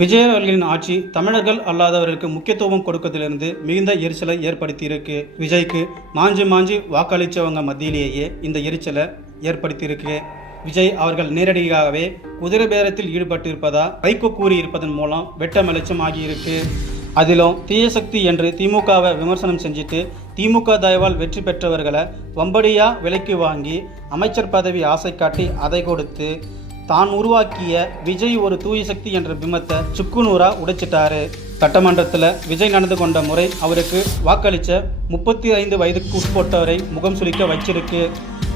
விஜய் அவர்களின் ஆட்சி தமிழர்கள் அல்லாதவர்களுக்கு முக்கியத்துவம் கொடுக்கறதிலிருந்து மிகுந்த எரிச்சலை ஏற்படுத்தியிருக்கு. விஜய்க்கு மாஞ்சி வாக்களித்தவங்க மத்தியிலேயே இந்த எரிச்சலை ஏற்படுத்தியிருக்கு. விஜய் அவர்கள் நேரடியாகவே குதிரை பேரத்தில் ஈடுபட்டிருப்பதா வைகோ கூறியிருப்பதன் மூலம் வெட்ட வெளிச்சம் ஆகியிருக்கு. அதிலும் தீய சக்தி என்று திமுகவை விமர்சனம் செஞ்சுட்டு திமுக தயவால் வெற்றி பெற்றவர்களை வம்படியா விலைக்கு வாங்கி அமைச்சர் பதவி ஆசை காட்டி அதை கொடுத்து தான் உருவாக்கிய விஜய் ஒரு தூய சக்தி என்ற பிம்பத்தை சுக்குநூறா உடைச்சிட்டாரு. சட்டமன்றத்தில் விஜய் நடந்து கொண்ட முறை அவருக்கு வாக்களித்த 35 வயதுக்கு உட்பட்டவரை முகம் சுளிக்க வச்சிருக்கு.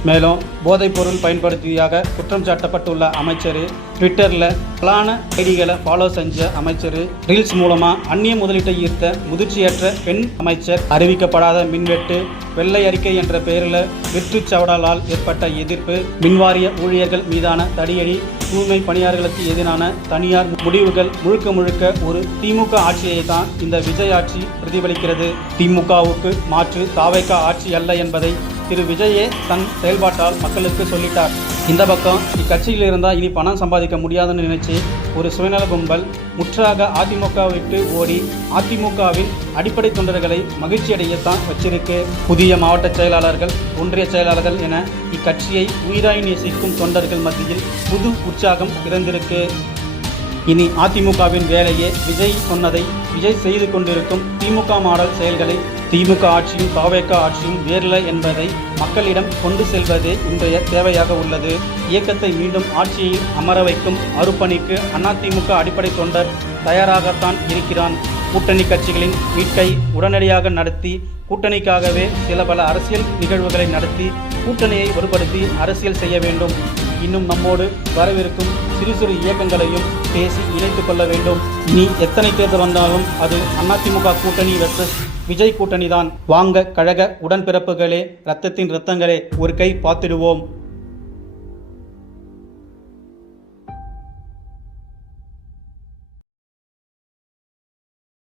மேலும் போதைப் பொருள் பயன்படுத்தியாக குற்றம் சாட்டப்பட்டுள்ள அமைச்சர், ட்விட்டரில் பலான ஐடிகளை ஃபாலோ செஞ்ச அமைச்சர், ரீல்ஸ் மூலமாக அந்நிய முதலீட்டை ஈர்த்த முதிர்ச்சியற்ற பெண் அமைச்சர், அறிவிக்கப்படாத மின்வெட்டு, வெள்ளை அறிக்கை என்ற பெயரில் வெற்றுச்சவடலால் ஏற்பட்ட எதிர்ப்பு, மின்வாரிய ஊழியர்கள் மீதான தடியடி, தூய்மை பணியாளர்களுக்கு எதிரான தனியார் முடிவுகள், முழுக்க ஒரு திமுக ஆட்சியை தான் இந்த விஜய் ஆட்சி பிரதிபலிக்கிறது. திமுகவுக்கு மாற்று தாவேக ஆட்சி அல்ல என்பதை திரு விஜயே தன் செயல்பாட்டால் மக்களுக்கு சொல்லிட்டார். இந்த பக்கம் இக்கட்சியில் இருந்தால் இனி பணம் சம்பாதிக்க முடியாதுன்னு நினைச்சு ஒரு சுயநல கும்பல் முற்றாக அதிமுக விட்டு ஓடி அதிமுகவின் அடிப்படை தொண்டர்களை மகிழ்ச்சி அடையத்தான் வச்சிருக்கு. புதிய மாவட்ட செயலாளர்கள், ஒன்றிய செயலாளர்கள் என இக்கட்சியை உயிராய் நேசிக்கும் தொண்டர்கள் மத்தியில் புது உற்சாகம் பிறந்திருக்கு. இனி அதிமுகவின் வேலையே விஜய் சொன்னதை விஜய் செய்து கொண்டிருக்கும் திமுக மாடல் செயல்களை திமுக ஆட்சியும் தாவேக ஆட்சியும் வேறில்லை என்பதை மக்களிடம் கொண்டு செல்வதே இன்றைய தேவையாக உள்ளது. இயக்கத்தை மீண்டும் ஆட்சியில் அமர வைக்கும் அருப்பணிக்கு அதிமுக அடிப்படை தொண்டர் தயாராகத்தான் இருக்கிறான். கூட்டணி கட்சிகளின் மீட்கை உடனடியாக நடத்தி கூட்டணிக்காகவே சில பல அரசியல் நிகழ்வுகளை நடத்தி கூட்டணியை வலுப்படுத்தி அரசியல் செய்ய வேண்டும். இன்னும் நம்மோடு வரவிருக்கும் சிறு இயக்கங்களையும் பேசி இணைத்துக் கொள்ள வேண்டும். இனி எத்தனை தேர்தல் வந்தாலும் அது அதிமுக கூட்டணி வெர்சஸ் விஜய் கூட்டணி தான். வாங்க கழக உடன்பிறப்புகளே, இரத்தத்தின் இரத்தங்களே, ஒரு கை பார்த்திடுவோம்.